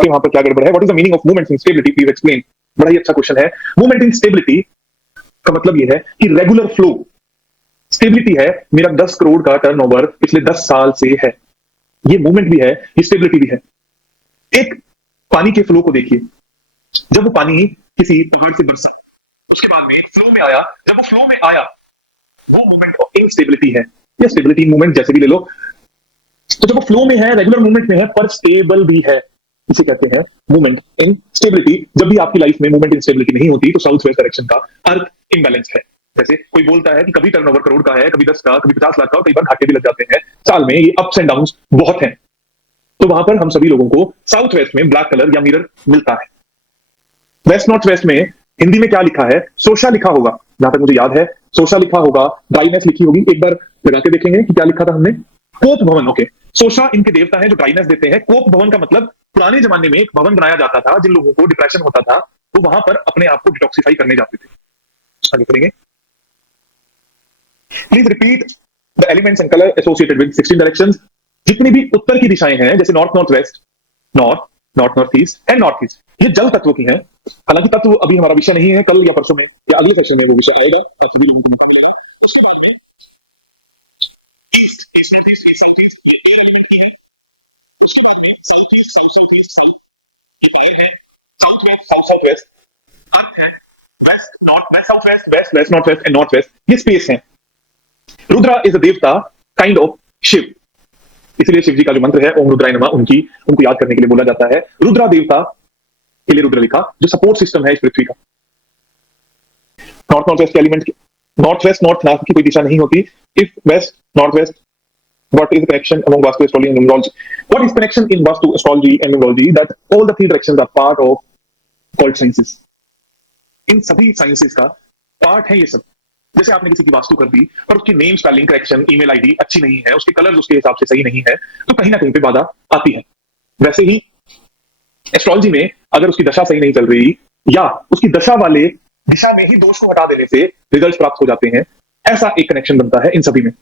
कि वहां पर क्या गड़बड़ है। What is the meaning of movement in stability, please explain. बड़ा ही अच्छा क्वेश्चन है। मूवमेंट इन स्टेबिलिटी का मतलब ये है कि रेगुलर फ्लो। स्टेबिलिटी है मेरा 10 करोड़ का टर्नओवर पिछले 10 साल से है, ये मूवमेंट भी है, ये स्टेबिलिटी भी है। एक पानी के फ्लो को देखिए, जब वो पानी किसी पहाड़ से बरसा, उसके बाद में फ्लो में आया, जब वो फ्लो में आया, वो मूवमेंट ऑफ इनस्टेबिलिटी है, या स्टेबिलिटी मूवमेंट जैसे भी ले लो। तो जब वो फ्लो में है, रेगुलर मूवमेंट में है, पर स्टेबल भी है, इसे कहते हैं मूवमेंट इन स्टेबिलिटी। जब भी आपकी लाइफ में मूवमेंट इन स्टेबिलिटी नहीं होती तो साउथ वेस्ट डायरेक्शन का अर्थ इम्बैलेंस है। जैसे कोई बोलता है कि कभी टर्नओवर करोड़ का है, कभी 10 का, कभी 50 लाख का, कई बार घाटे भी लग जाते हैं साल में, ये अप्स एंड डाउन्स बहुत हैं। तो वहां पर हम सभी लोगों को साउथ वेस्ट में ब्लैक कलर या मिरर मिलता है। वेस्ट नॉर्थ वेस्ट में हिंदी में क्या लिखा है? सोशा लिखा होगा, जहां तक मुझे याद है सोशा लिखा होगा, ड्राइनेस लिखी होगी। एक बार लगा के देखेंगे कि क्या लिखा था हमने। कोप भवन, ओके। सोशा इनके देवता हैं जो ड्राइनेस देते हैं। कोप भवन का मतलब पुराने जमाने में एक भवन बनाया जाता था, जिन लोगों को डिप्रेशन होता था वो वहां पर अपने आप को डिटॉक्सिफाई करने जाते थे। आगे करेंगे। Please repeat the elements and colour associated with 16 directions. जितनी भी उत्तर की दिशाएं हैं, जैसे north north west, north north north east and north east, ये जल तत्व की हैं। हालांकि तत्व अभी हमारा विषय नहीं है, कल या परसों में या अगले सेशन में वो विषय आएगा, सभी लोगों को मौका मिलेगा। उसके बाद में east, east north east, east south east, ये एयर एलिमेंट की है। उसके बाद में south east, south south east, south, ये फायर है। South west, south south west, earth है। West north, west south west, west west north west and north west, ये स्पेस है। रुद्रा इज अ देवता, काइंड ऑफ शिव, इसलिए शिव जी का जो मंत्र है ओम रुद्राय नमः, उनको याद करने के लिए बोला जाता है। रुद्रा देवता के लिए रुद्र लिखा, जो सपोर्ट सिस्टम है इस पृथ्वी का। नॉर्थ नॉर्थ वेस्ट के element, north west north north की कोई दिशा नहीं होती। If waste north waste, what is the connection among Vastu, astrology and numerology? What is connection in Vastu, astrology and numerology? That all the three directions are part of called sciences. इन सभी sciences का part है ये सब। जैसे आपने किसी की वास्तु कर दी और उसकी name spelling correction, email ID अच्छी नहीं है, उसके कलर्स उसके हिसाब से सही नहीं है, तो कहीं ना कहीं पे बाधा आती है। वैसे ही एस्ट्रोलॉजी में अगर उसकी दशा सही नहीं चल रही या उसकी दशा वाले दिशा में ही दोष को हटा देने से रिजल्ट प्राप्त हो जाते हैं, ऐसा एक कनेक्शन बनता है इन सभी में।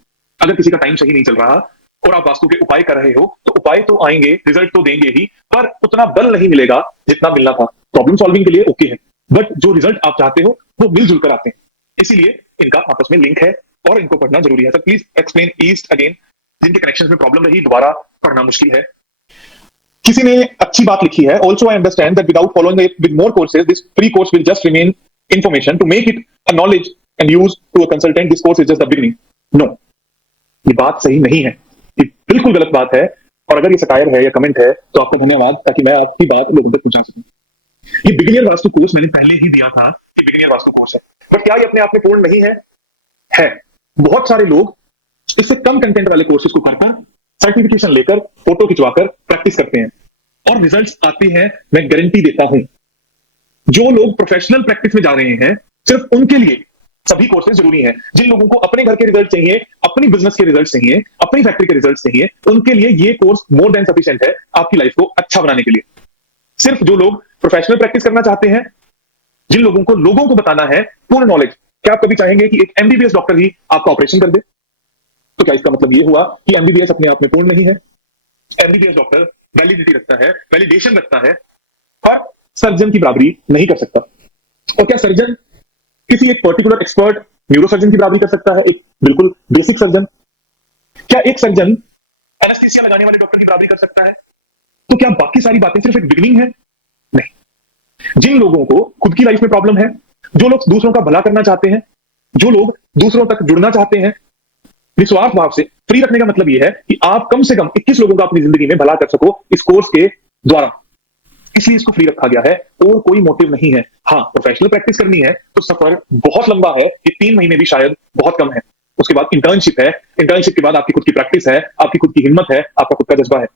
अगर किसी का टाइम सही नहीं चल रहा और आप वास्तु के उपाय कर रहे हो, तो उपाय तो आएंगे, रिजल्ट तो देंगे ही, पर उतना बल नहीं मिलेगा जितना मिलना था। प्रॉब्लम सॉल्विंग के लिए ओके है, बट जो रिजल्ट आप चाहते हो वो मिलजुल कर आते हैं, इसीलिए इनका आपस में लिंक है और इनको पढ़ना जरूरी है। तो प्लीज एक्सप्लेन ईस्ट अगेन। जिनके कनेक्शन में प्रॉब्लम रही दोबारा पढ़ना मुश्किल है। किसी ने अच्छी बात लिखी है, also I understand that without following it with more courses this free course will just remain information to make it a knowledge and use to a consultant. This course is just the beginning. No, ये बात सही नहीं है, ये बिल्कुल गलत बात है। और अगर ये सटायर है या कमेंट है तो आपका धन्यवाद, ताकि मैं आपकी बात लोगों तक पहुंचा सकूं। ये बिगिनियर वास्तु कोर्स मैंने पहले ही दिया था कि बिगिनियर वास्तु कोर्स है, बट क्या ये अपने आप में पूर्ण नहीं है? है। बहुत सारे लोग इससे कम कंटेंट वाले कोर्सेज को कर सर्टिफिकेशन लेकर, फोटो खिंचवाकर प्रैक्टिस करते हैं और रिजल्ट्स आते हैं, मैं गारंटी देता हूं। जो लोग प्रोफेशनल प्रैक्टिस में जा रहे हैं, सिर्फ उनके लिए सभी कोर्सेज जरूरी हैं। जिन लोगों को अपने घर के रिजल्ट चाहिए, अपनी बिजनेस के रिजल्ट चाहिए, अपनी फैक्ट्री के रिजल्ट चाहिए, उनके लिए ये कोर्स मोर देन सफिशिएंट है आपकी लाइफ को अच्छा बनाने के लिए। सिर्फ जो लोग प्रोफेशनल प्रैक्टिस करना चाहते हैं, जिन लोगों को बताना है पूर्ण नॉलेज। क्या आप कभी चाहेंगे कि एक एमबीबीएस डॉक्टर ही आपका ऑपरेशन कर दे? तो क्या इसका मतलब ये हुआ कि एमबीबीएस अपने आप में पूर्ण नहीं है? एमबीबीएस डॉक्टर वैलिडिटी रखता है, वैलिडेशन रखता है, पर सर्जन की बराबरी नहीं कर सकता। और क्या सर्जन किसी एक पर्टिकुलर एक्सपर्ट न्यूरोसर्जन की बराबरी कर सकता है? एक बिल्कुल बेसिक सर्जन। क्या एक सर्जन एनेस्थीसिया लगाने वाले डॉक्टर की बराबरी कर सकता है? तो क्या बाकी सारी बातें सिर्फ एक बिगिनिंग है? नहीं। जिन लोगों को खुद की लाइफ में प्रॉब्लम है, जो लोग दूसरों का भला करना चाहते हैं, जो लोग दूसरों तक जुड़ना चाहते हैं, निस्वार्थ भाव से, फ्री रखने का मतलब यह है कि आप कम से कम 21 लोगों का अपनी जिंदगी में भला कर सको इस कोर्स के द्वारा। इसलिए इसको फ्री रखा गया है और कोई मोटिव नहीं है। हाँ, प्रोफेशनल प्रैक्टिस करनी है तो सफर बहुत लंबा है, ये 3 महीने भी शायद बहुत कम है। उसके बाद इंटर्नशिप है, इंटर्नशिप के बाद आपकी खुद की प्रैक्टिस है, आपकी खुद की हिम्मत है, आपका खुद का जज्बा है।